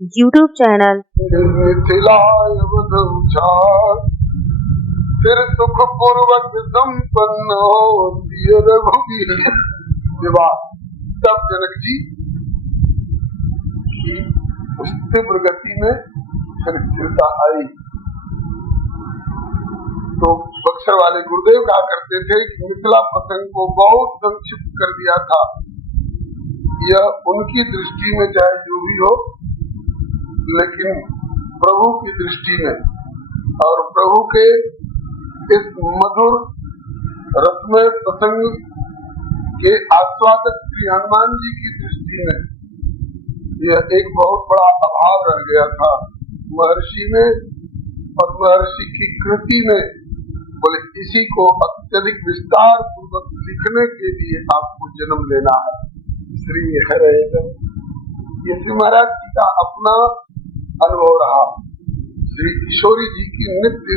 YouTube channel। मिथिलाय वधूचार फिर सुख पूर्वक संपन्न हो रघुवीर विवाह। तब जनक जी की उस तीव्र गति में फिर स्थिरता आई। तो बक्सर वाले गुरुदेव कहा करते थे कि मिथिला प्रसंग को बहुत संक्षिप्त कर दिया था। यह उनकी दृष्टि में चाहे जो भी हो, लेकिन प्रभु की दृष्टि में और प्रभु के इस मधुर रसमय प्रसंग के आस्वादक श्री हनुमान जी की दृष्टि में यह एक बहुत बड़ा अभाव रह गया था। महर्षि ने और महर्षि की कृति ने बोले इसी को अत्यधिक विस्तार पूर्वक लिखने के लिए आपको जन्म लेना है। श्री हरे ये श्री महाराज जी का अपना अनुभव रहा। श्री किशोरी जी की नित्य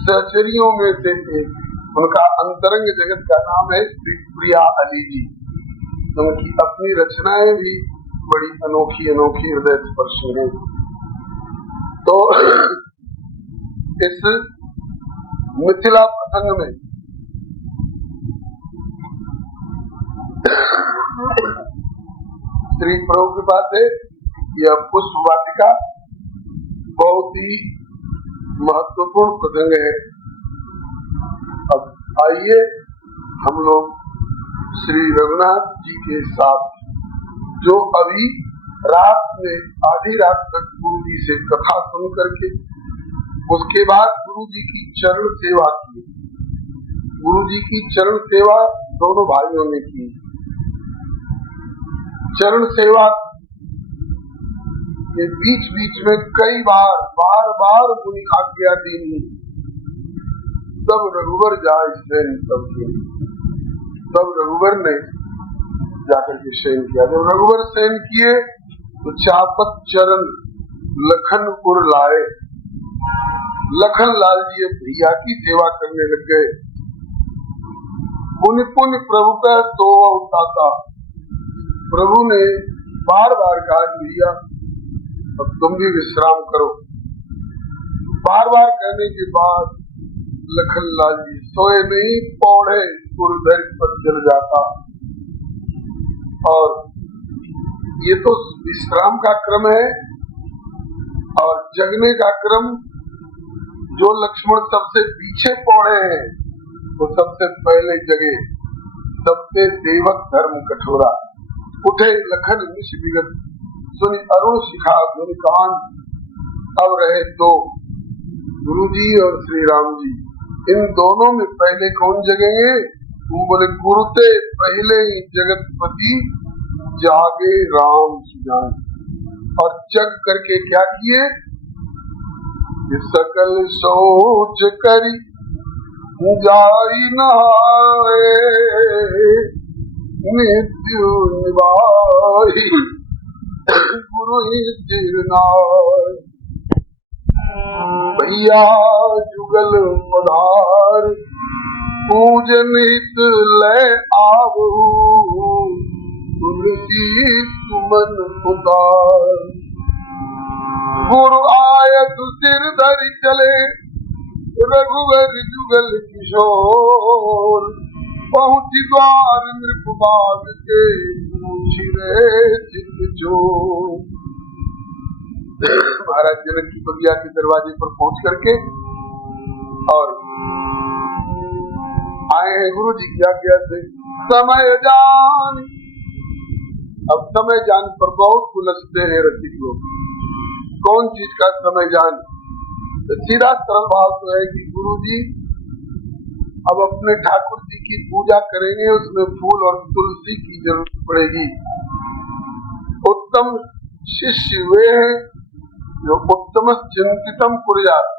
सहचरियों में से एक उनका अंतरंग जगत का नाम है श्री प्रिया अली जी। उनकी अपनी रचनाएं भी बड़ी अनोखी अनोखी हृदय स्पर्शी हैं। तो इस मिथिला प्रसंग में श्री प्रभु के पास है यह पुष्प वाटिका बहुत ही महत्वपूर्ण प्रसंग है। अब आइए हम लोग श्री रघुनाथ जी के साथ जो अभी रात में आधी रात तक गुरु जी से कथा सुन करके उसके बाद गुरु जी की चरण सेवा की। गुरु जी की चरण सेवा दोनों भाइयों ने की। चरण सेवा के बीच बीच में कई बार मुनि आज्ञा देनी। तब रघुवर जाए शयन तब रघुवर ने जाकर के शयन किया। जब रघुवर शयन किए तो चापत चरण लखनपुर लाए। लखन लाल जी भैया की सेवा करने लग गए। पुण्य पुण्य प्रभु का तो उठाता। प्रभु ने बार बार कहा भैया अब तुम भी विश्राम करो। बार बार कहने के बाद लखन लाल जी सोए नहीं, पौड़े गुरुधर पर चल जाता। और ये तो विश्राम का क्रम है और जगने का क्रम। जो लक्ष्मण सबसे पीछे पौड़े हैं वो सबसे पहले जगे। सबसे सेवक धर्म कठोरा उठे लखन निश विगत सुनि अरुण शिखा धुन कान। अब रहे दो गुरु जी और श्री राम जी। इन दोनों में पहले कौन जगेंगे? तुम बोले गुरुते पहले ही जगतपति जागे राम सुजान। और जग करके क्या किए? सकल सोच करी जाई नहाए मृत्यु निभाई गुरु ही चिरनाय। भैया जुगल पधार पूजन हित ले आवू तुलसी सुमन उतार। गुरु आय सिर धरि चले रघुवर जुगल किशोर। पहुंची द्वार नृपबाग के पूछिरे चित चोर। महाराज जनक की बगिया के दरवाजे पर पहुंच करके और आए हैं गुरु जी की आज्ञा से। समय जान, अब समय जान पर बहुत उलझते हैं रसिक लोग। कौन चीज का समय जान? तो सीधा सरल भाव तो है कि गुरु जी अब अपने ठाकुर जी की पूजा करेंगे, उसमें फूल और तुलसी की जरूरत पड़ेगी। उत्तम शिष्य वे हैं जो उत्तम चिंतितम कुर्यात्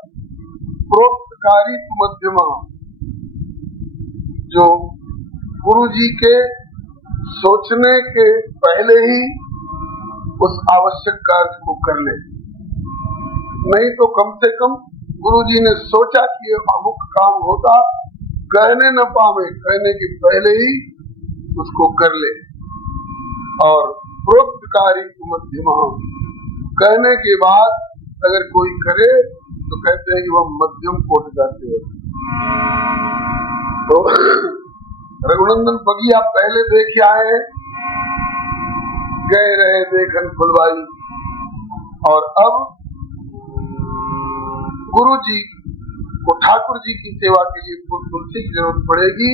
प्रोक्तकारी मध्यमा, जो गुरु जी के सोचने के पहले ही उस आवश्यक कार्य को कर ले। नहीं तो कम से कम गुरु जी ने सोचा कि अमुक काम होता, कहने न पावे, कहने के पहले ही उसको कर ले। और प्रोक्तकारी मध्यमा, कहने के बाद अगर कोई करे तो कहते हैं कि वह मध्यम कोटि का सेवक। तो रघुनंदन बगिया पहले देखे आए, गए रहे देखन फुलवाई, और अब गुरु जी को ठाकुर जी की सेवा के लिए तुलसी की जरूरत पड़ेगी,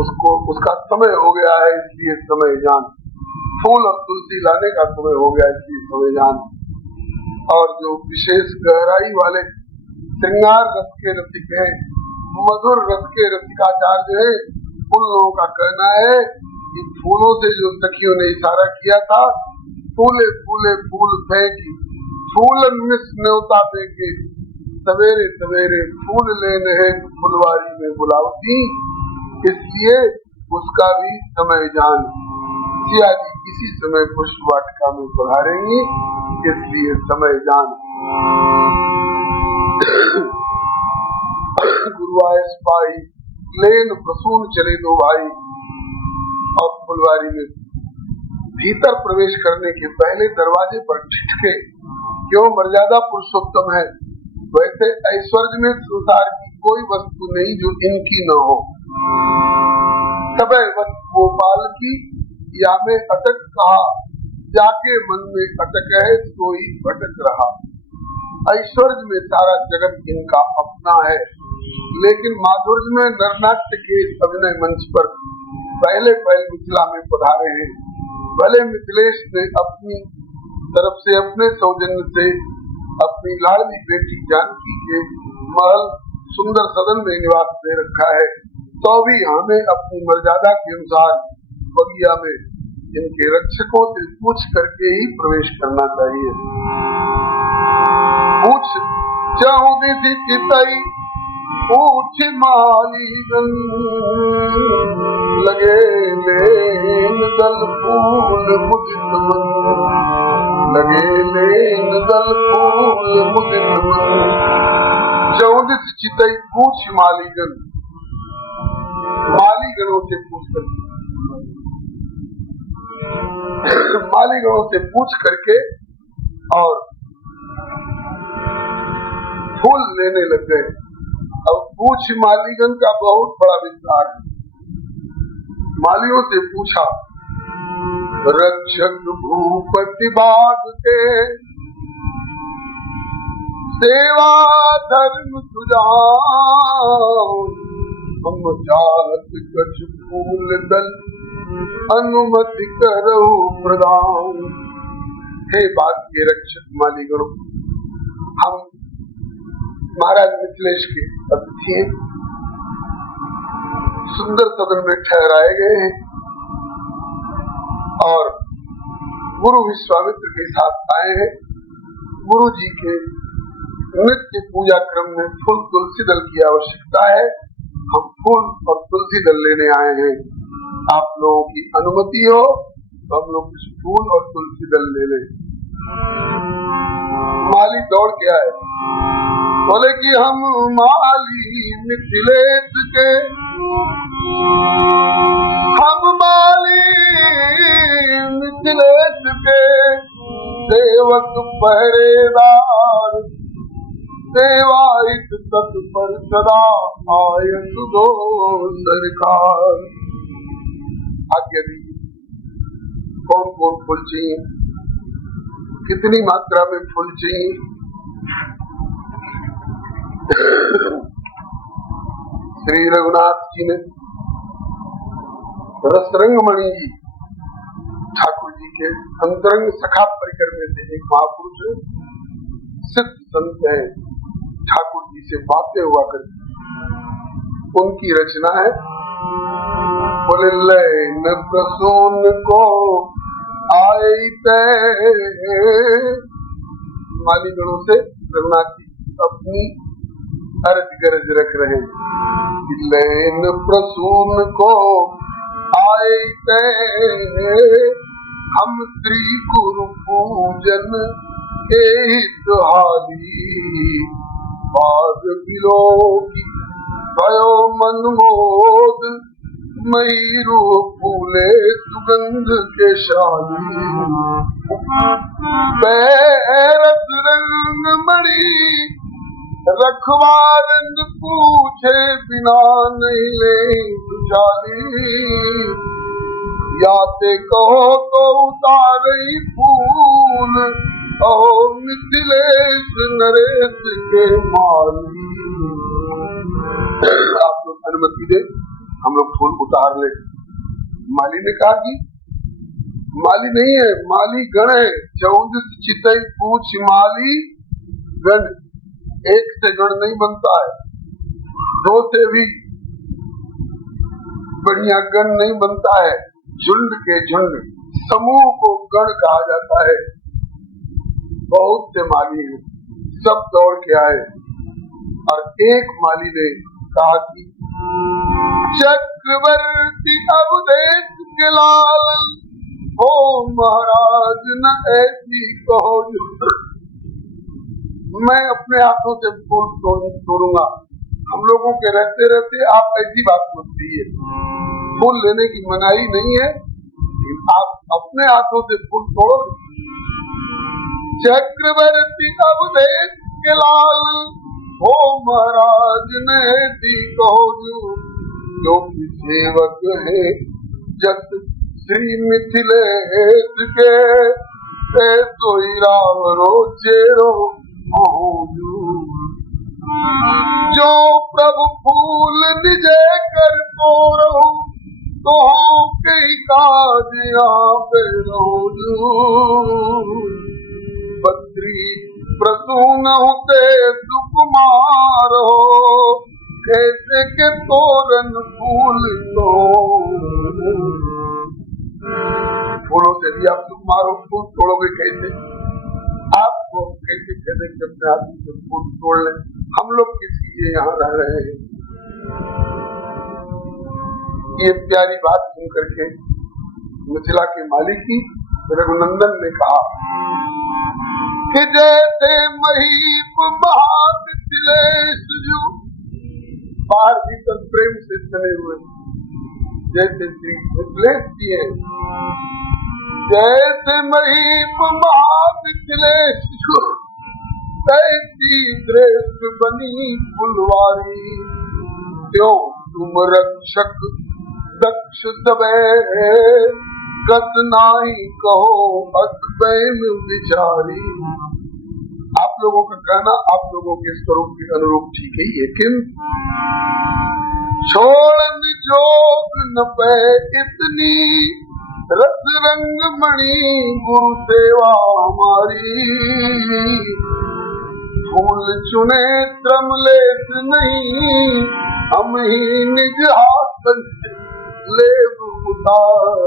उसको उसका समय हो गया है, इसलिए समय जान। फूल और तुलसी लाने का समय हो गया, इसलिए समय जान। और जो विशेष गहराई वाले श्रृंगार रस के रसिक है, मधुर रस के रसिकाचार्य है, उन लोगों का कहना है कि फूलों से जो सखियों ने इशारा किया था, फूले फूले फूल फेंकी, फूलन मिस न्योता देके, सवेरे सवेरे फूल लेने हैं फुलवारी में बुलावती, इसलिए उसका भी समय जान। सिया जी इसी समय पुष्प वाटिका में पधारेंगी, इसलिए समय जान। गुरुआय सिपाही लेन प्रसून चले दो भाई। और फुलवारी में भीतर प्रवेश करने के पहले दरवाजे पर ठिठके, क्यों? मर्यादा पुरुषोत्तम है। वैसे ऐश्वर्य में संसार की कोई वस्तु नहीं जो इनकी न हो। सब वस्तु गोपाल की, या में अटक कहा, जाके मन में अटक है सोई भटक रहा। ऐश्वर्य में सारा जगत इनका अपना है, लेकिन माधुर्य में नरनाट्य के अभिनय मंच पर पहले मिथिला में पधारे हैं। भले मिथिलेश ने अपनी तरफ से, अपने सौजन्य से अपनी लाडली बेटी जानकी के महल सुंदर सदन में निवास दे रखा है, तो भी हमें अपनी मर्यादा के अनुसार बगिया में इनके रक्षकों से पूछ करके ही प्रवेश करना चाहिए। पूछ चाहूदी थी चितई, पूछ मालीगन, लगे लेन दल फूल मुदित मन, लगे लेन दल फूल मुदित मन। चौदिस चितई पूछ मालीगन, मालीगणों से पूछ करके, मालीगणों से पूछ करके और फूल लेने लग गए। अब पूछ मालीगण का बहुत बड़ा विस्तार है। मालियों से पूछा, रक्षक भूपति बाग के, सेवा धर्म सुजाओ, हम चाहत कछ फूल दल, अनुमति करो प्रदान। हे बाग के रक्षक मालीगणों, हम महाराज मिथिलेश के अतिथि हैं, सुंदर सदन में ठहराए गए हैं और गुरु विश्वामित्र के साथ आए हैं। गुरु जी के नित्य पूजा क्रम में फूल तुलसी दल की आवश्यकता है। हम फूल और तुलसी दल लेने आए हैं, आप लोगों की अनुमति हो तो हम लोग कुछ फूल और तुलसी दल ले लें। माली दौड़ के आए, बोले कि हम माली मिथिलेश के, हम माली मिथिलेश के, सेवक पहरेदार, सेवा हित तत्पर सदा आय सुधो सरकार। आज्ञा दी, कौन कौन फूल चाहिए, कितनी मात्रा में फूल चाहिए? श्री रघुनाथ जी ने, रसरंगमणि जी ठाकुर जी के अंतरंग सखा परिकर में से एक महापुरुष सिद्ध संत है, ठाकुर जी से बातें हुआ करती, उनकी रचना है। बोले लैन प्रसून को आए मालीगणों से रघुनाथ जी अपनी अर्ज गरज रख रहे हैं। लैन प्रसून को आए हम श्री गुरु पूजन के हितहारी, बाग बिलोकी भयो मनमोद, मयूर फूले सुगंध के शाली, पैरस रंग मणि रखवारन पूछे बिना नहीं ले दुचाली, याते कहो तो उतारे फूल ओ मिथिलेश नरेश के माली। आप लोग अनुमति दे, हम लोग फूल उतार ले। माली ने कहा कि माली नहीं है, माली गण है। 14 चितई पूछ माली गण, एक से गण नहीं बनता है, 2 से भी बढ़िया गण नहीं बनता है। झुंड के झुंड, समूह को गण कहा जाता है। बहुत से माली हैं, सब दौड़ के आए और एक माली ने कहा कि चक्रवर्ती अवधेश के लाल हो महाराज न ऐसी कहो, मैं अपने हाथों से फूल तोड़ूंगा। हम लोगों के रहते रहते आप ऐसी बात मत कहिए। फूल लेने की मनाही नहीं है, आप अपने हाथों से फूल तोड़ो। चक्रवर्ती अवधेश के लाल हो महाराज ने ऐसी कहो, जो कि सेवक है जस श्री मिथिलेश के, तो रावरो चेरो जो प्रभु फूल निजे कर तो रहू, तो कई काज पे बद्री प्रसून होते सुकुमार हो, कैसे के तोरन फूल तो फूलों से भी आप सुकुमार हो, फूल तोड़ोगे कैसे? आपको कैसे कहते कि अपने आदमी से फूल तोड़ ले? हम लोग किस लिए यहाँ रह रहे हैं? ये प्यारी बात सुन करके मिथिला के मालिक की रघुनंदन ने कहा कि जैसे महीप महामिथिलेश जो बाहर भीतर प्रेम से चले हुए, जैसे श्री मिथिलेश जी है, जैसे महीप महामिथिलेश जो ऐसी श्रेष्ठ बनी फुलवारी, क्यों तुम रक्षक दक्ष सबे कत नाई कहो अतबैन विचारी। आप लोगों का कहना आप लोगों के स्वरूप के अनुरूप ठीक है, लेकिन छोड़न जोग न पे इतनी रस रंग मणि गुरु सेवा हमारी, फूल चुने त्रमलेस नहीं हम ही निज हाथ ले उतार।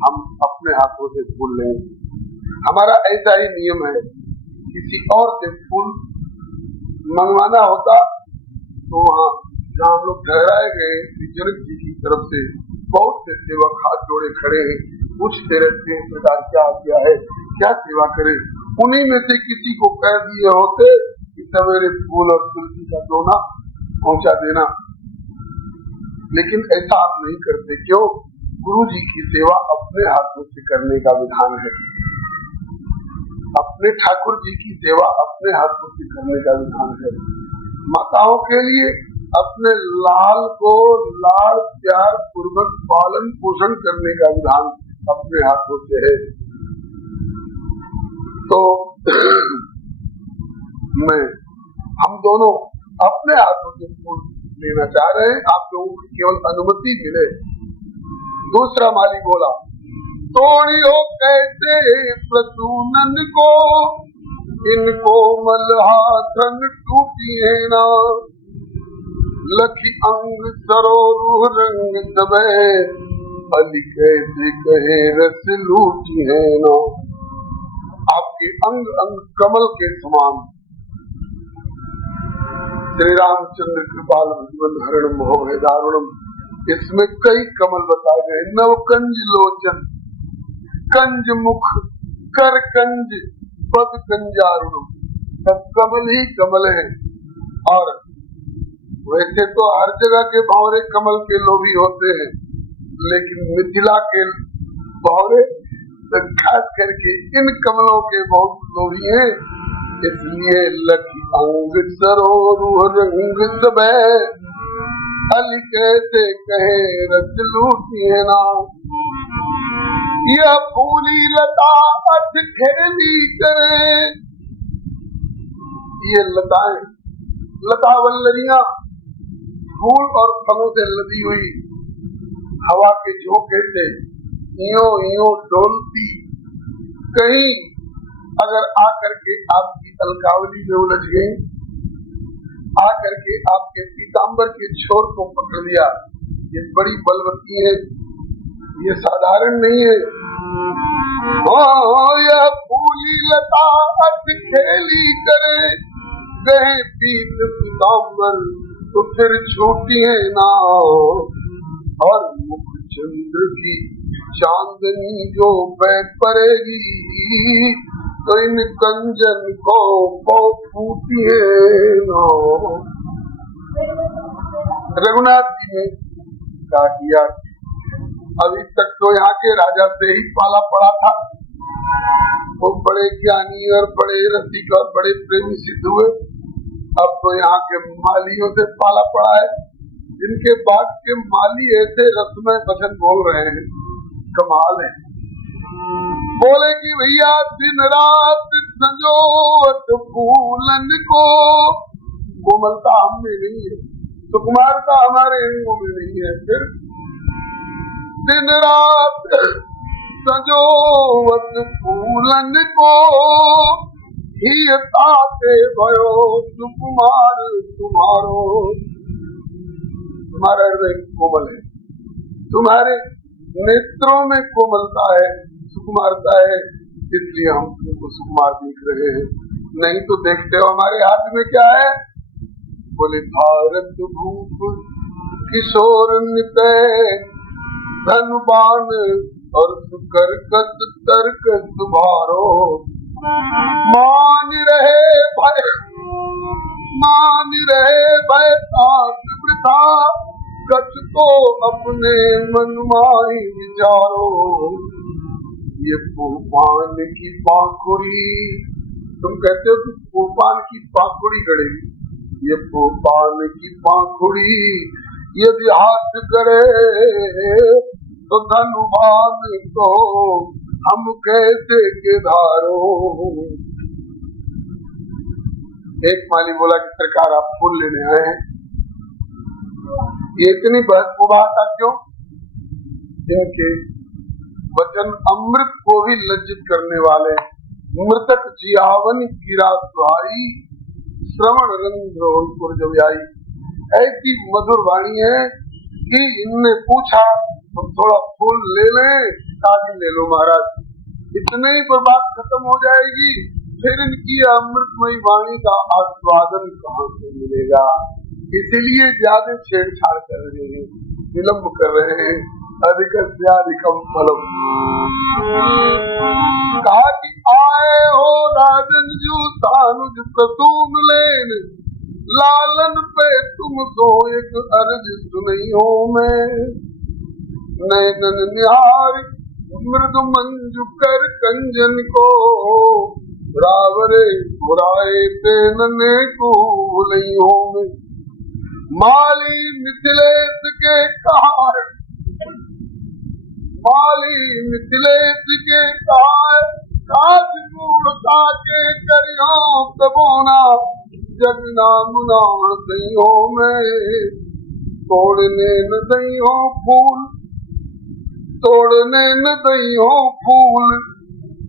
हम अपने हाथों से फूल लेंगे, हमारा ऐसा ही नियम है। किसी और से फूल मंगवाना होता तो वहाँ जहाँ हम लोग ठहराए गए जनक जी की तरफ से बहुत से सेवक हाथ जोड़े खड़े हैं, पूछते रहते हैं सरदार क्या किया है, क्या सेवा करे। उन्हीं में से किसी को कह दिए होते कि सवेरे फूल और तुलसी का दोना पहुंचा देना, लेकिन ऐसा आप नहीं करते। क्यों? गुरु जी की सेवा अपने हाथों से करने का विधान है, अपने ठाकुर जी की सेवा अपने हाथों से करने का विधान है। माताओं के लिए अपने लाल को लाड़ प्यार पूर्वक पालन पोषण करने का विधान अपने हाथों से है। तो हम दोनों अपने हाथों से फूल लेना चाह रहे हैं, आप लोगों की केवल अनुमति मिले। दूसरा माली बोला, तोड़ियो कैसे प्रसूनन को, इनको मलहाथन टूटी है ना, लखी अंग सरोरूह रंग सबे, अली कैसे कहे रस लूटी है ना। आपके अंग अंग कमल के समान, श्री रामचंद्र कृपाल भजवन हरण मोह है दारुणम, इसमें कई कमल बताए गए। नवकंज लोचन, कंज मुख, कर कंज, पद कंजारुणम, सब कमल ही कमल है। और वैसे तो हर जगह के भंवरे कमल के लोभी होते हैं, लेकिन मिथिला के बहुरे, तो खास करके इन कमलों के बहुत लोभी हैं, इसलिए लखी अंग सरो रूह रंग सबे, अली कैसे कहे रस लूटिए ना। यह फूली लता अठ खेली करे, ये लताएं, लता वल्लरियां फूल और फलों से लदी हुई हवा के झोंके से इयों इयों डोलती, कहीं अगर आकर के आपकी अलकावली में उलझ गई, आकर के आपके पीतांबर के छोर को पकड़ लिया, ये बड़ी बलवती है, ये साधारण नहीं है। यह फूली लता अट खेली करे, गए पीत पीतांबर तो फिर छूटी है ना। और मुख चंद्र की चांदनी जो बह पड़ेगी, तो इन कंजन को फूटी है ना। रघुनाथ जी ने कहा किया, अभी तक तो यहाँ के राजा से ही पाला पड़ा था, वो बड़े ज्ञानी और बड़े रसिक और बड़े प्रेमी सिद्ध हुए, अब तो यहाँ के मालियों से पाला पड़ा है, जिनके बाग के माली ऐसे रसमय वचन बोल रहे हैं, कमाल है। बोले कि भैया दिन रात संजोवत फूलन को, कोमलता हम में नहीं है, सुकुमारता हमारे अंगों में नहीं है, फिर दिन रात संजोवत फूलन को, ही ताते भयो सुकुमार तुम्हारो। तुम्हारा हृदय कोमल है, तुम्हारे नेत्रों में कोमलता है, सुकुमारता है, इसलिए हम तुमको सुकुमार देख रहे हैं, नहीं तो देखते हो हमारे हाथ में क्या है। बोले भारत भूप किशोर नितय, धनुबान और सुकरकत तर्क सुभारो। मान रहे भय तात वृथा, कछ तो अपने मन माही विचारो। ये पूपान की पाखुड़ी, तुम कहते हो कि पूपान की पाखुड़ी गड़ेगी, ये पूपान की पाखुड़ी यदि हाथ करे, तो धनुभान को हम कैसे के धारो। एक माली बोला कि सरकार आप फूल लेने आए हैं, ये इतनी बहसुबाता क्यों? इनके वचन अमृत को भी लज्जित करने वाले, मृतक जियावन गिरा सुहाई, श्रवण रंध्र पुरजव्याई। ऐसी मधुर वाणी है कि इनने पूछा हम थोड़ा फूल ले लें, काफी ले लो महाराज, इतने ही पर बात खत्म हो जाएगी, फिर इनकी अमृतमयी वाणी का आस्वादन कहाँ से मिलेगा। इसीलिए ज्यादा छेड़छाड़ कर रहे हैं, विलम्ब कर रहे हैं, अधिकम फलम। कहा कि आए हो राजन जू सानुज प्रसून लेन, लालन पे तुम दो एक अर्ज सुनई हो मैं। नैनन निहार मृदु मंजु कर कंजन को, रावरे बुराए ते नने को नहीं हो मैं। माली मिथिलेश के कहा, माली मिथिलेश के कहा, काज मूढ़ता के करियो तबोना, जग नाम नाण दई हो मैं। तोड़ने न दई हो फूल, तोड़ने न दई हो फूल,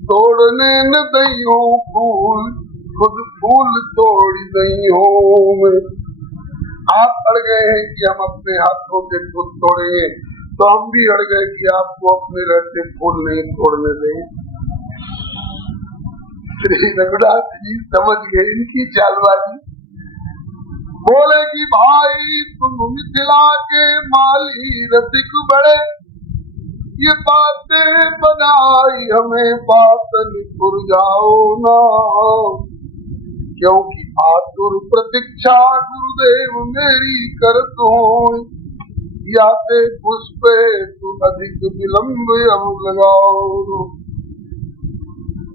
तोड़ने न दई हो फूल, खुद फूल तोड़ दई हो मैं। आप अड़ गए हैं कि हम अपने हाथों से फूल तोड़ेंगे, तो हम भी अड़ गए कि आपको अपने रहते फूल नहीं तोड़ने देंगे। श्री रघुनाथ जी समझ गए इनकी चालबाजी। बोले कि भाई तुम मिथिला के माली रसिक बड़े, ये बातें बनाई हमें बातन पुर जाओ ना। क्योंकि आतुर प्रतीक्षा गुरुदेव मेरी करत हो, याते पुष्पे तु अधिक विलंब अब लगाओ।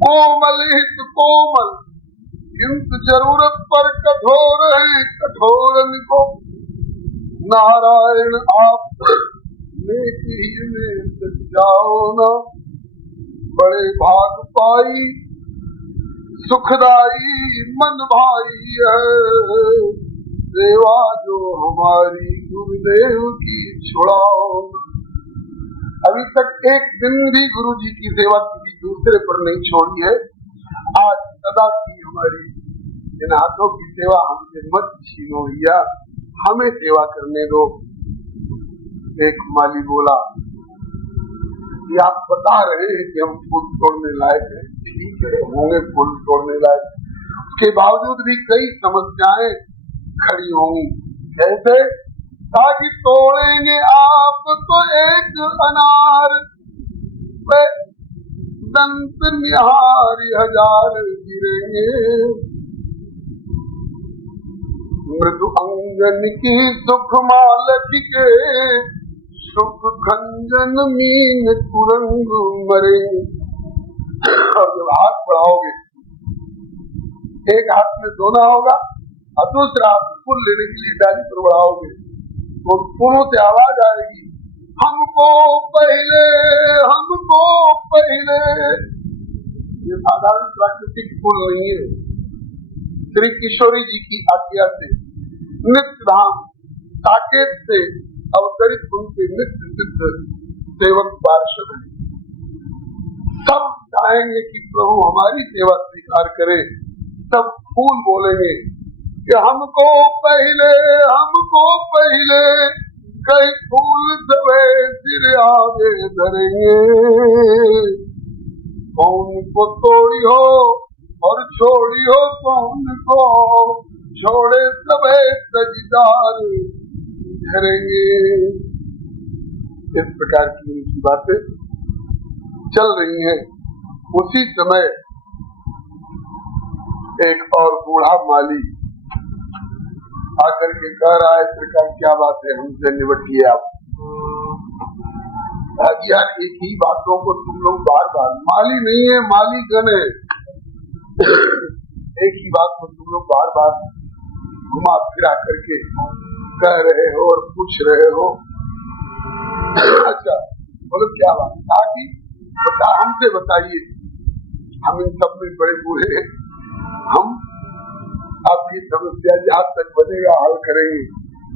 कोमल हित कोमल किंतु जरूरत पर कठोर है कठोर को। नारायण आप नेक ही में सच जाओ न, बड़े भाग पाई सुखदाई मन भाई है। सेवा जो हमारी गुरुदेव की छुड़ाओ। अभी तक एक दिन भी गुरु जी की सेवा किसी दूसरे पर नहीं छोड़ी है। आज सदा की हमारी इन हाथों की सेवा हमसे मत छीनो भैया, हमें सेवा करने दो। एक माली बोला कि आप बता रहे हैं कि हम फूल तोड़ने लायक हैं, ठीक है होंगे फूल तोड़ने लायक, उसके बावजूद भी कई समस्याएं खड़ी होंगी। कैसे? ताकि तोड़ेंगे आप तो एक अनार, दंत निहार हजार गिरेंगे। मृदु अंगन की सुख मालक के, सुख खंजन मीन कुरंग मरेंगे। और जब हाथ बढ़ाओगे, एक हाथ में धोना होगा और दूसरा हाथ फूल लेने के लिए डाली पर बढ़ाओगे तो फूलों से आवाज आएगी, हमको पहले हमको पहले। ये साधारण प्राकृतिक फूल नहीं है। श्री किशोरी जी की आज्ञा से नित्य धाम साकेत से अवतरित उनके नित्य सिद्ध सेवक पार्षद हैं। सब चाहेंगे कि प्रभु हमारी सेवा स्वीकार करे। सब फूल बोलेंगे कि हमको पहले कई फूल सवे सिर आगे धरेंगे। कौन को तोड़ी हो और छोड़ी हो कौन को, छोड़े सवे सजदार धरेंगे। इस प्रकार की उनकी बातें चल रही हैं। उसी समय एक और बूढ़ा माली आकर के कह रहा है, सरकार क्या बात है, हमसे निपटिए आप। यार एक ही बातों को तुम लोग बार बार, माली नहीं है माली गण है, एक ही बात को तुम लोग बार बार घुमा फिरा करके कह रहे हो और पूछ रहे हो। अच्छा बोलो क्या बात? ताकि हमसे बताइए, हम इन सब में बड़े बूढ़े हैं, हम आपकी समस्या जहाँ तक बनेगा हल करेंगे।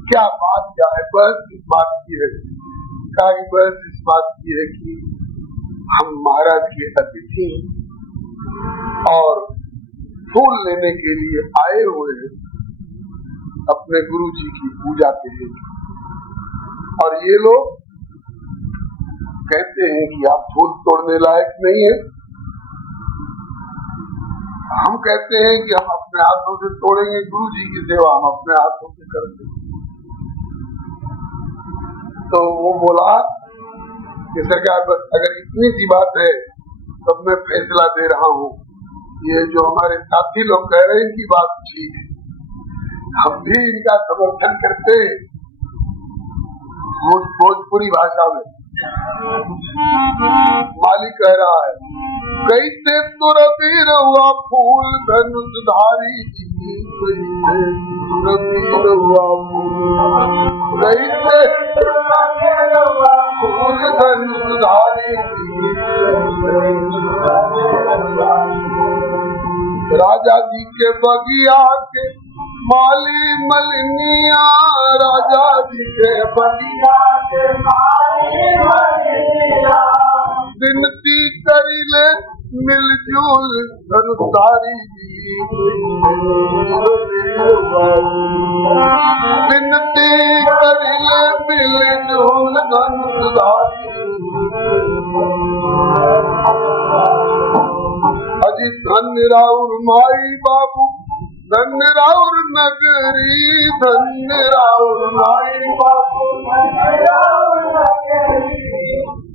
क्या बात क्या है? बस इस बात की है, बस इस बात की है कि हम महाराज के अतिथि और फूल लेने के लिए आए हुए हैं अपने गुरु जी की पूजा के लिए। और ये लोग कहते हैं कि आप फूल तोड़ने लायक नहीं है। हम कहते हैं कि हम अपने हाथों से तोड़ेंगे, गुरु जी की सेवा हम अपने हाथों से करते हैं। तो वो बोला कि सरकार बस अगर इतनी सी बात है तब मैं फैसला दे रहा हूँ, ये जो हमारे साथी लोग कह रहे हैं इनकी बात ठीक है, हम भी इनका समर्थन करते हैं। भोजपुरी भाषा में माली कह रहा है, कैसे तुरबीर हुआ फूल धनुषधारी जी, तुरबीर हुआ फूल, कैसे फूल धनुषधारी जी। राजा जी के बगिया के माली मलिनिया, राजा जी के बगिया के माली मलिनिया, विनती करिले मिलजुल धनुषधारी जी, विनती करिले मिलजुल धनुषधारी। अजी धन्य राउर माई बाबू, धन्य राउर नगरी, धन्य राउर माई बाबू,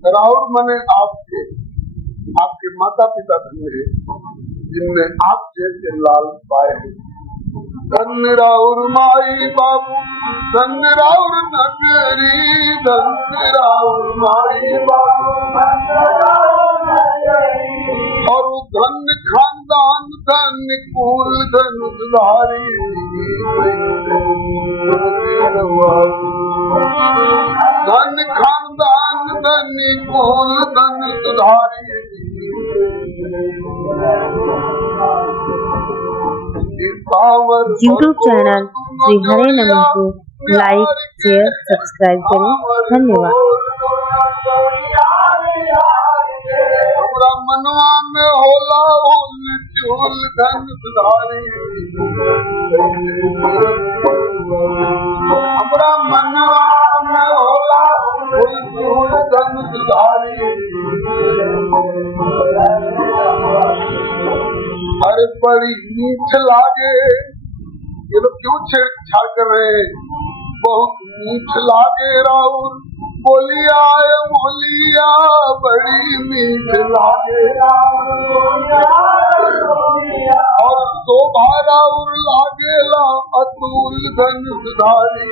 राउर मने आपके माता पिता धन्य है जिनने आप जैसे लाल पाए हैं। धन राउर माई बाबू धन राउर नगरी धन राउर माई बाबू और धन खानदान धन कुल धन सुधारी धन खानदान धन कुल धन सुधारी यूट्यूब चैनल श्री हरे नमन को लाइक शेयर सब्सक्राइब करें। धन्यवाद। हमरा मनवा में होला होल चूल धन सुधारी हमरा मनवा में होला होल चूल धन सुधारी अरे बड़ी मीठ लागे ये लोग क्यों छेड़छाड़ कर रहे हैं। बहुत मीठ लागे राउर बोलिया मोलिया बड़ी मीठ लागे और शोभा राउर लागेला अतुल धन सुधारी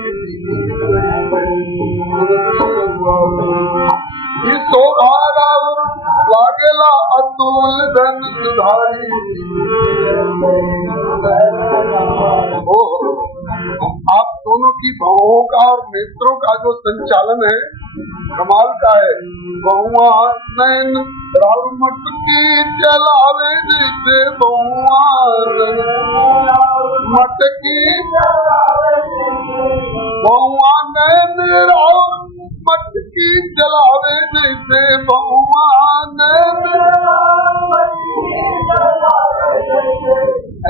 शोभा राउर लागेला अतुल धन सुधारी। आप दोनों की बहुओं का और नेत्रों का जो संचालन है कमाल का है। बहुआ नैन राउर मटकी चलावे जैसे बहुआ मटकी बहुआ नैन राउर मटकी चलावे जैसे बहुआ नैन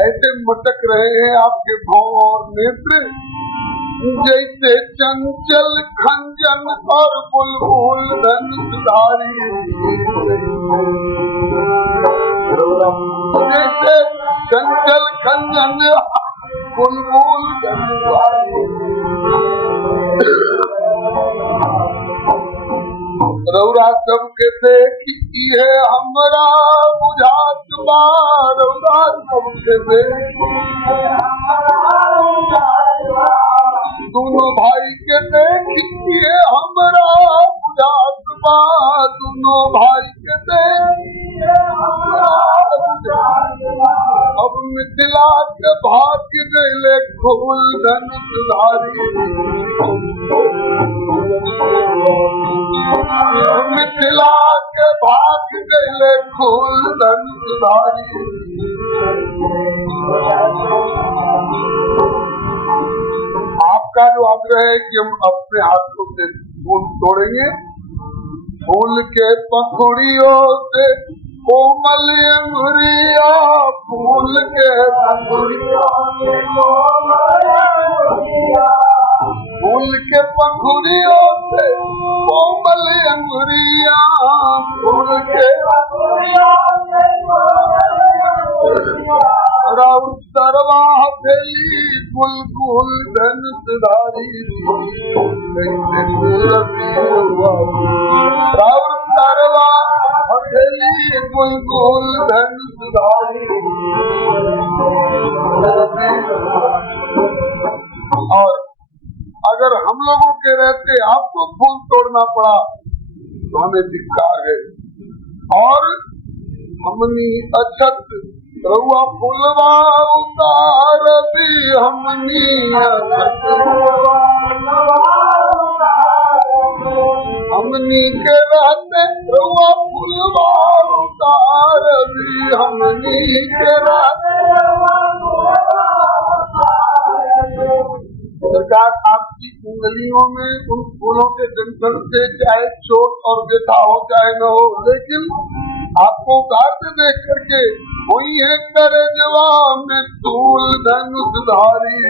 ऐसे मटक रहे हैं आपके भाव और नेत्र जैसे चंचल खंजन और बुलबुल धन सुधारी जैसे चंचल खंजन बुलबुल धन सुधारी। रौरा सबके देखी है हमरा बुझात बा रौरा सबके देखी दोनों भाई के देखी है हमरा बुझात बा दोनों भाई के देखी है हमरा अब मिथिला के भाग गए खूल धन सुधारी मिथिला के भाग गए खूल धन सुधारी। आपका जो आग्रह है कि हम अपने हाथों से फूल तोड़ेंगे फूल के पखुड़ियों से कोमल अंगुरिया फूल के फूल के पंखुड़ियों से कोमल अंगुरिया फूल के राउर सरवा हथेली कुल कुल धन सुधारी राउर सरवा हथेली कुल कुल धन सुधारी। और अगर हम लोगों के रहते आपको फूल तोड़ना पड़ा तो हमें धिक्कार है। और हमनी अछत रउआ फूलवा उतार भी हमनी हमनी के रहते रउआ फूलवा उतार भी हमनी के रहते। सरकार आपकी उंगलियों में उन फूलों के डंठल से चाहे चोट और व्यथा हो चाहे न हो लेकिन आपको कार्य देख करके वही है करे जवाब में तूल धन सुधारी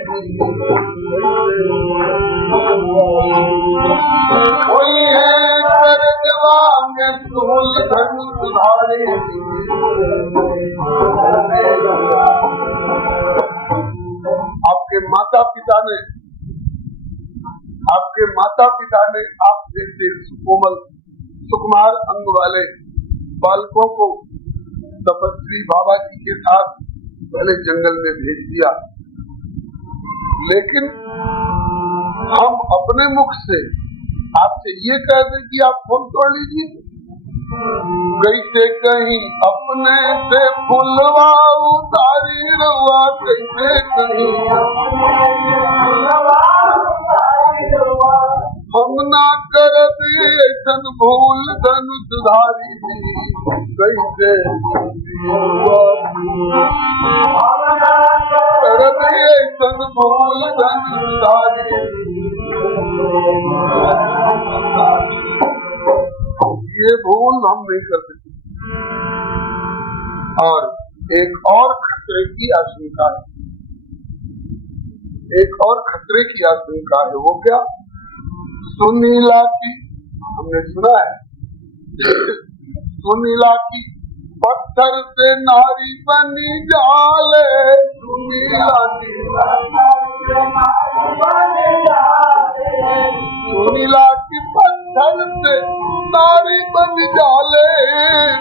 वही है करे जवाब में तूल धन सुधारी। आपके माता पिता ने आप जैसे सुकोमल सुकुमार अंग वाले बालकों को तपस्वी बाबा जी के साथ पहले जंगल में भेज दिया लेकिन हम अपने मुख से आपसे ये कह दें कि आप फूल तोड़ लीजिए, कैसे कहीं अपने से फुलवा उतारी रवा, कैसे कहीं हम ना कर दे ऐसन भूल धनुष धारी, कैसे कर दे ऐसन भूल धनुष धारी। ये भूल हम नहीं कर सकते। और एक और खतरे की आशंका है, एक और खतरे की आशंका है। वो क्या? सुनीला की, हमने सुना है, सुनीला की पत्थर से नारी बनी जाले, सुनीला की सुनीला की पत्थर से नारी बन जाले,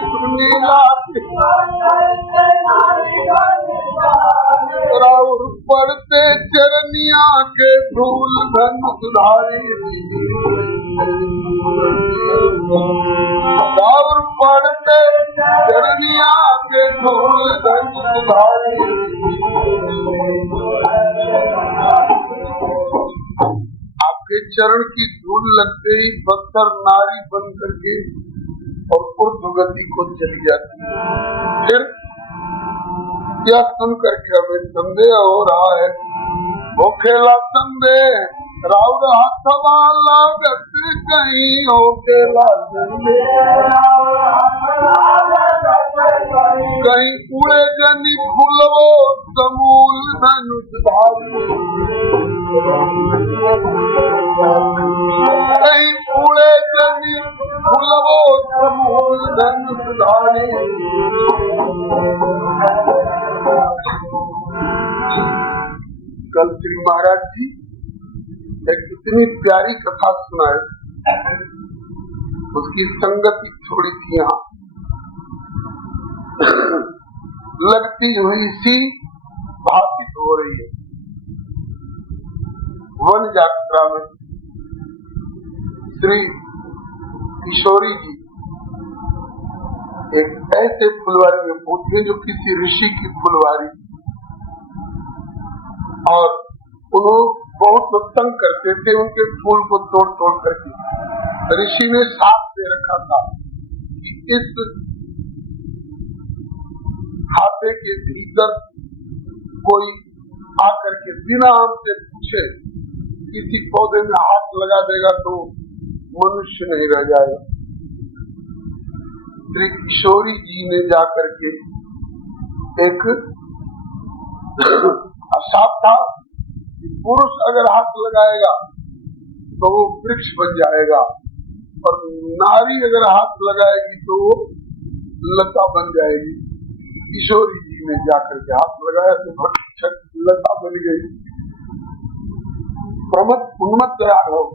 सुनीला की राउर पड़ते चरनिया के धूल धनुष धारी, राउर पड़ते चरनिया के धूल धनुष धारी। आपके चरण की धूल लगते ही पत्थर नारी बन करके और ऊर्ध्वगति को चली जाती है। फिर क्या सुन करके हमें संदेह हो रहा है, वो खेला संदेह राउर हाथवा लागत कहीं, हो खेला कहीं उड़े जनी फुलवो समूल धनुष धारी, कहीं उड़े जनी फुलवो समूल धनुष धारी। कल श्री महाराज जी एक इतनी प्यारी कथा सुनाए, उसकी संगति थोड़ी सी यहाँ लगती हुई सी भाषित हो रही है। वन यात्रा में श्री किशोरी जी एक ऐसे फुलवारी में पहुंचे जो किसी ऋषि की फुलवारी, और उन्होंने बहुत तंग करते थे उनके फूल को तोड़ तोड़ करके। ऋषि ने साथ दे रखा था कि इस खाते के भीतर कोई आकर के बिना हमसे पूछे किसी पौधे में हाथ लगा देगा तो मनुष्य नहीं रह जाएगा। श्री किशोरी जी ने जाकर के एक अशाप था कि पुरुष अगर हाथ लगाएगा तो वो वृक्ष बन जाएगा, और नारी अगर हाथ लगाएगी तो वो लता बन जाएगी। किशोरी जी ने जाकर के हाथ लगाया तो भटक लता बन गई। प्रमथ उन्मत्त राघव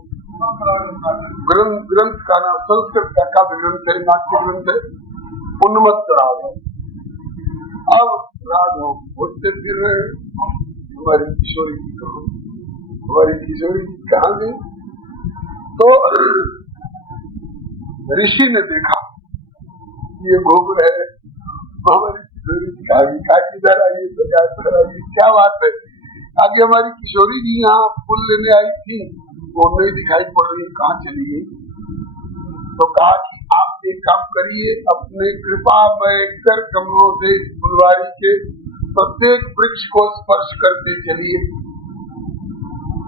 ग्रंथ का नाम, संस्कृत का काव्य ग्रंथ है, नाट्य ग्रंथ है, उन्मत्त राघव। अब राघव घूमते फिर रहे, हमारी किशोरी जी को, हमारी किशोरी जी कहाँ गई? तो ऋषि ने देखा ये घूम रहे, हमारी किशोरी जी कहा किधर आई, तो क्या बात है? आगे हमारी किशोरी जी यहाँ फूल लेने आई थी, वो नहीं दिखाई पड़ रही, कहाँ चली गई? तो कहा कि आप एक काम करिए, अपने कृपा में कर कमलों से फुलवारी के प्रत्येक वृक्ष को स्पर्श करते चलिए,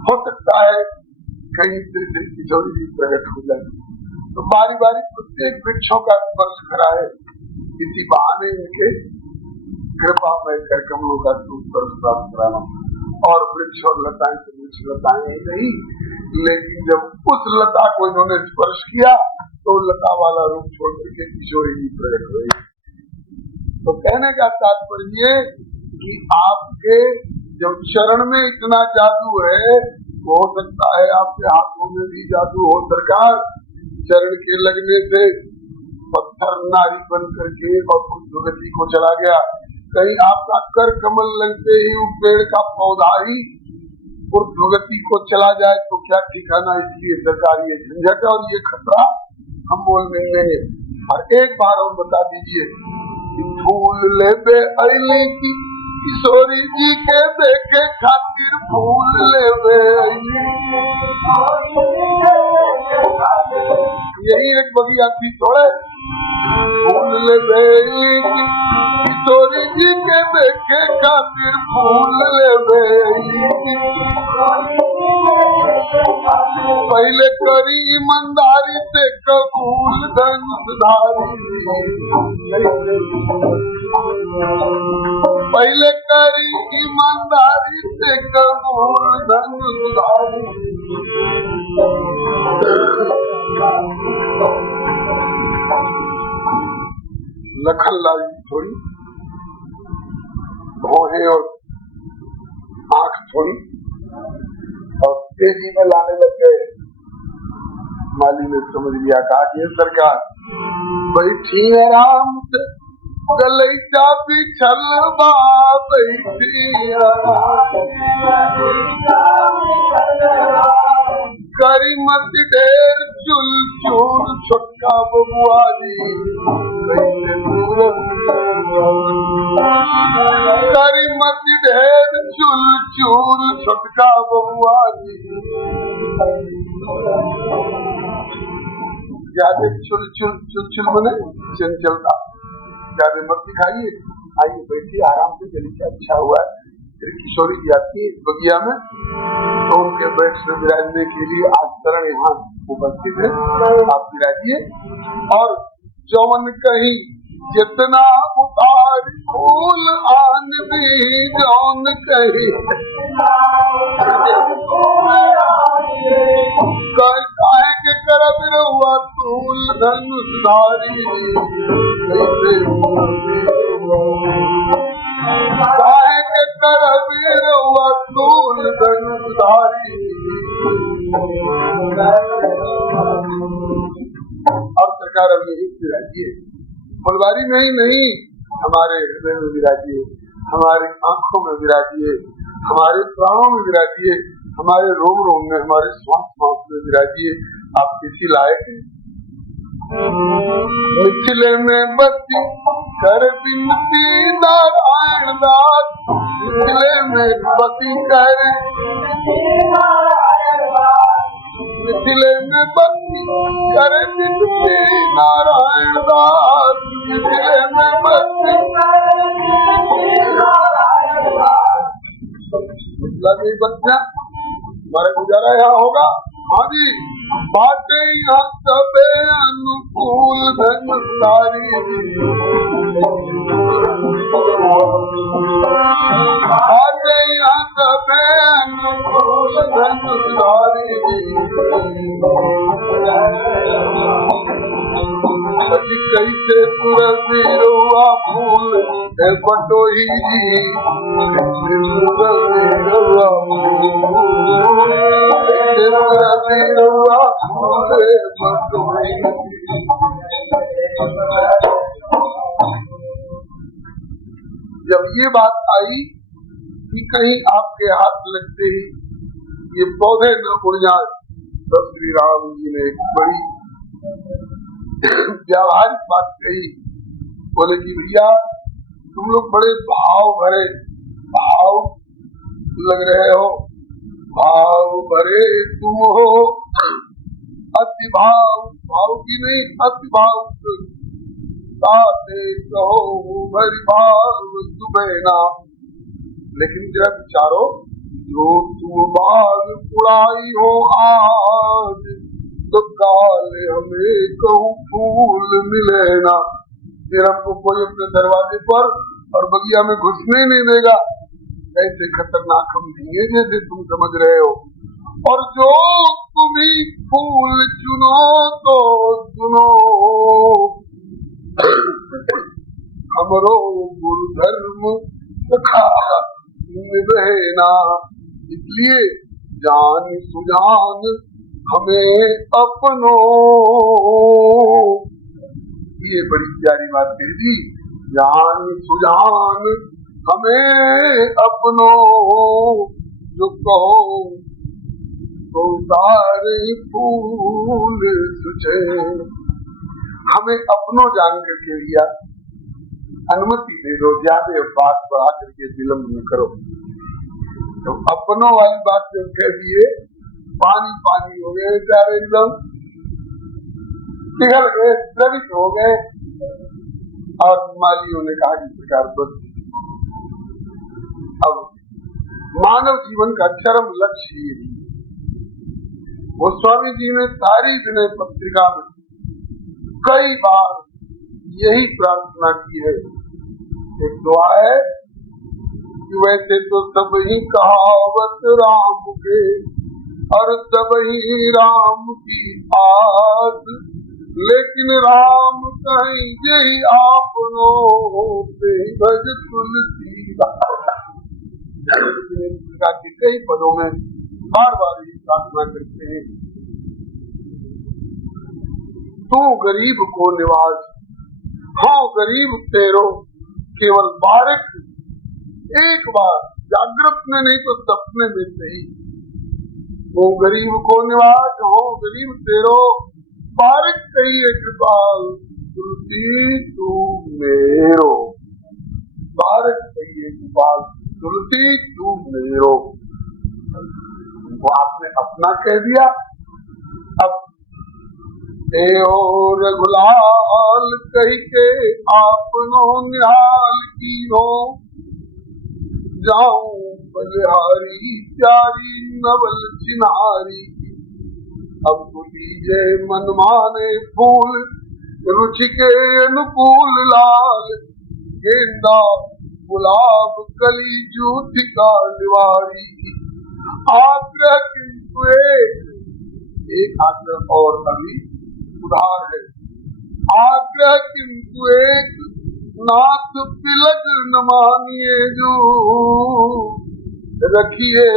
हो सकता है कहीं से किशोरी जी प्रकट हो जाए। तो बारी बारी प्रत्येक वृक्षों का स्पर्श कराए, इसी बहाने इनके कृपा में कर कमलों का स्पर्श प्राप्त कराना। और वृक्ष और लताएं तो वृक्ष लताएं ही नहीं, लेकिन जब उस लता को इन्होंने स्पर्श किया तो लता वाला रूप छोड़ करके किशोरी जी प्रकट हुई। तो कहने का तात्पर्य कि आपके जब चरण में इतना जादू है, हो सकता है आपके हाथों में भी जादू हो। सरकार चरण के लगने से पत्थर नारी बन करके और दुर्गति को चला गया। कहीं आपका कर कमल लगते ही पेड़ का पौधा ही ऊर्ध्वगति को चला जाए तो क्या ठिकाना। इसलिए सरकार ये झंझट और ये खतरा हम बोल नहीं लेंगे। और एक बार और बता दीजिए, फूल ले बे अली की किशोरी जी के देखे खातिर फूल ले बे अली। यही एक बगिया थी थोड़े, फूल ले बे अली की किशोरी जी के देखे खातिर फूल ले बे अली। पहले करी ईमानदारी से कबूल धनुषधारी, पहले करी ईमानदारी से कबूल धनुषधारी। लखनलाल जी थोड़ी भौहें और आंख थोड़ी और तेजी में लाने लग गए। माली ने समझ लिया, कहा कि सरकार बैठी आराम से गलैचा बिछल बा, बैठी करी मत ढेर चुल चूर छोटका बबुआ जी, करी मत ढेर चुल चूर छोटका बबुआ जी। ज्यादा चुल चुल चुल चुल बने चंचलता, ज्यादा मत दिखाइए, आइए बैठिए आराम से, चलिए अच्छा हुआ है। फिर किशोरी जी आती है बगिया में, तो उनके बैठ में विराजने के लिए आज शरण यहाँ उपस्थित है, आप विराजिए। और जौवन कहीं जितना उतार फूल आन भी जौन कहीं, काहे के करब रहुआ तूल धनुषधारी, काहे के करब रहुआ तूल धनुषधारी। और सरकार अब यही विराजिए, फुलवारी में ही नहीं, हमारे हृदय में विराजिए, हमारी आंखों में विराजिए, हमारे प्राणों में विराजिए, हमारे रोम रोम में, हमारे श्वास श्वास में विराजिए। आप किसी लायक हैं। मिथिले में बसी कर बिनती नारायण दास, मिथिले में बसी कर, मिथिले में बसी कर बिनती नारायण दास, मिथिले में बसी मिथिला नहीं बच्चा, हमारा गुजारा यहाँ होगा। हाँ जी, बातें यहाँ सबे अनुकूल धनुषधारी, बातें यहाँ सबे अनुकूल धनुषधारी। कैसे तुरसी रुआ फूल बटोही जी, कैसे तुरसी रुआ फूल, कैसे तुरसी रुआ फूल बटोही। जब ये बात आई कि कहीं आपके हाथ लगते ही ये पौधे न उड़ जाए, तो श्री राम जी ने एक बड़ी व्यावहारिक बात कही। बोले कि भैया तुम लोग बड़े भाव भरे, भाव लग रहे हो, भाव भरे तुम हो, अति भाव, भाव की नहीं अति भाव, ताते कहो भरी भाव सुबेना। लेकिन जरा विचारो, जो तुम बाग उड़ाई हो आज, तो काले हमें कहूँ फूल मिले ना। फिर हमको कोई अपने दरवाजे पर और बगिया में घुसने नहीं देगा। ऐसे खतरनाक हम दिए जैसे तुम समझ रहे हो। और जो तुम ही फूल चुनो तो सुनो, हमरो गुरु धर्म सखा निभेना। इसलिए जान सुजान हमें अपनो, ये बड़ी प्यारी बात कही जी, जान सुजान हमें अपनो, जो कहो तो सारे फूल सुझे। हमें अपनों जान करके लिया, अनुमति दे दो, ज्यादा बात बढ़ा करके विलम्ब न करो। तो अपनों वाली बात जब कह दिए, पानी पानी हो गए बेचारे, एकदम पिघल गए, द्रवित हो गए। और मालियों ने कहा इस प्रकार पर अब मानव जीवन का चरम लक्ष्य ये है। गोस्वामी जी ने सारी विनय पत्रिका में कई बार यही प्रार्थना की है। एक दुआ है कि वैसे तो सब ही कहावत राम के और सब ही राम की आस, लेकिन राम कहीं जही आपनो पे भज तुलसीदास। के कई पदों में बार बार ये प्रार्थना करते हैं, तू गरीब को निवाज, हाँ गरीब तेरो केवल बारिक, एक बार जागृत में नहीं तो सपने में सही। वो गरीब को निवाज, हो गरीब तेरो बारिक कहिए कृपाल, तुलसी तू मेरो, बारिक कहिए कृपाल, तुलसी तू मेरो। वो आपने अपना कह दिया। अब एहो रघुलाल कही के आपनो निहाल की हो, जाऊं बलिहारी प्यारी नवल चिन्हारी। अब तो लीजे मन माने फूल, रुचि के अनुकूल लाल, गेंदा गुलाब कली जूथी का निवारी। आग्रह किंतु एक आग्रह और अभी उधार है। आग्रह किंतु एक, नाथ तिलक न मानिए जो, रखिए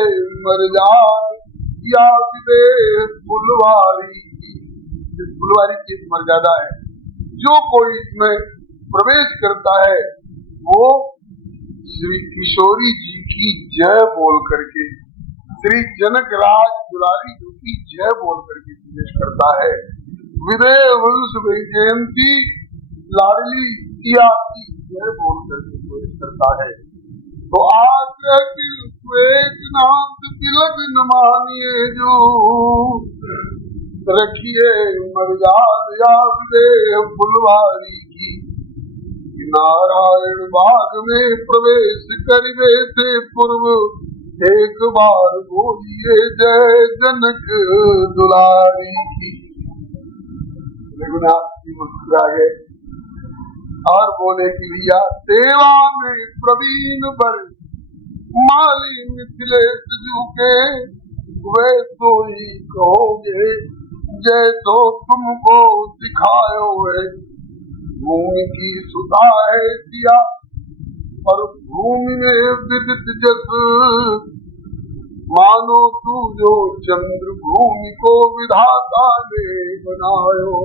मर्याद या विदेह फुलवारी। इस फुलवारी की एक मर्यादा है, जो कोई इसमें प्रवेश करता है वो श्री किशोरी जी की जय बोल करके, श्री जनक राज दुलारी जी की जय बोल करके प्रवेश करता है। विदय वंश जयंती लाडली किया की जय बोल करके प्रवेश करता है। तो आग्रह की नाथ तिलक न मानिए जो, रखिए मर्यादा विदय फुलवारी की। नारायण बाग में प्रवेश करिवे से पूर्व, एक बार बोलिए जय जनक दुलारी की। रघुनाथ जी मुस्कुरा गए और बोले कि भैया सेवा में प्रवीण बर, माली मिथिलेश जू के, वे तो ही कहोगे जैसो तुमको सिखायो है। भूमि की सुधा है दिया और भूमि में विदित जस, मानो तू जो चंद्र भूमि को विधाता ने बनायो।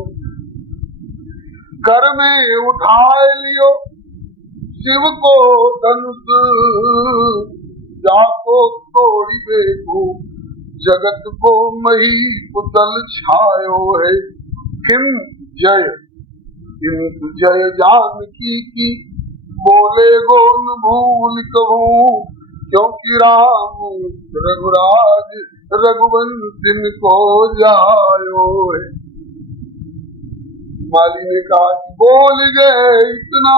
कर में उठाए लियो शिव को धनुष, जाको तोड़ी देखो जगत को मही पुतल छायो है। किंतु जय, किंतु जय जानकी की बोले गो न भूल कहूँ, क्योंकि राम रघुराज रघुवंश को जायो है। माली ने कहा बोल गए इतना,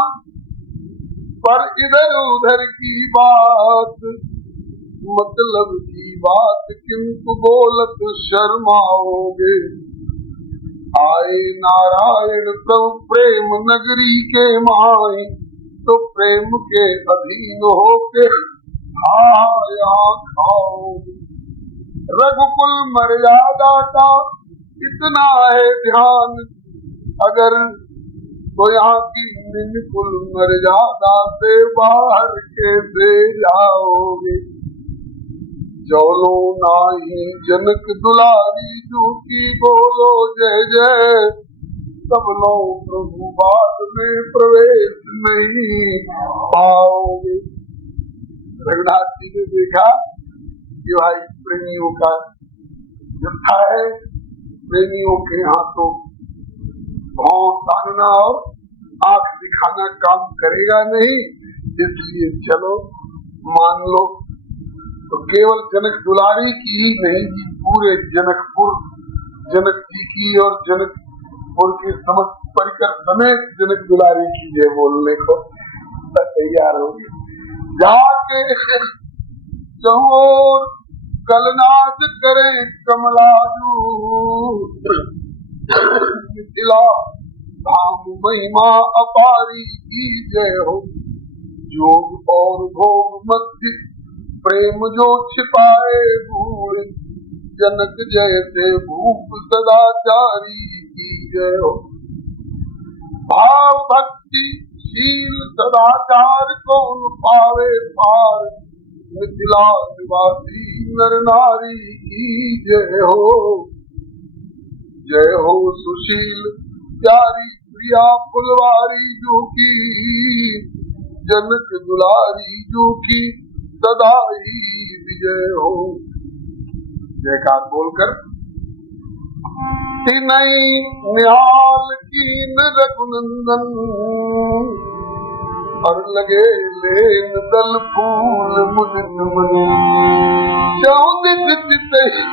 पर इधर उधर की बात, मतलब की बात किंतु बोलत शर्माओगे। आए नारायण प्रभु प्रेम नगरी के माई, तो प्रेम के अधीन होके यहाँ खाओगे। रघुकुल मर्यादा का इतना है ध्यान, अगर तो यहाँ की निकुल मर्यादा से बाहर कैसे जाओगे। चलो नाही जनक दुलारी जू की बोलो जय जय, सब लोग प्रभु बाग में प्रवेश नहीं पाओगे। रघुनाथ जी ने देखा ये भाई प्रेमियों का जत्था है, प्रेमियों के यहाँ तो भाव तानना और आंख दिखाना काम करेगा नहीं, इसलिए चलो मान लो। तो केवल जनक दुलारी की ही नहीं, पूरे जनकपुर जनक जी की और जनकपुर के समस्त परिकर समेत जनक दुलारी की जय बोलने को तैयार हो गए। जाके चौर कलनाद करे कमलाजू, मिथिला धाम महिमा अपारी की जय हो। योग और भोग मध्य प्रेम जो छिपाए भूल, जनक जैसे भूप सदाचारी की जय हो। भाव भक्ति शील सदाचार कौन पावे पार, मिथिला निवासी नर नारी की जय हो। जय हो सुशील प्यारी प्रिया फुलवारी जो की, जनक दुलारी जो की सदा ही विजय हो। जयकार बोलकर नहीं निहाल कीन रघुनंदन, और लगे लेन दल फूल मुदित मनी, चौदित चितई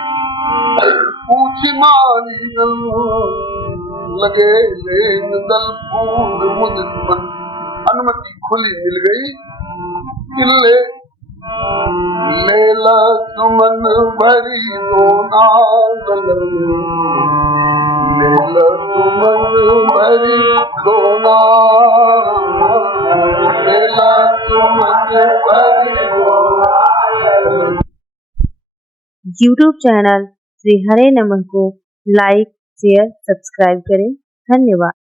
पूछ मारी नल, लगे लेन दल फूल मुदित मन। अनुमति खुली मिल गई, किले लेला सुमन भरी दोना गगन, लेला सुमन भरी दोना, लेला सुमन भरी दोना। YouTube चैनल श्री हरे नमः को लाइक शेयर सब्सक्राइब करें। धन्यवाद।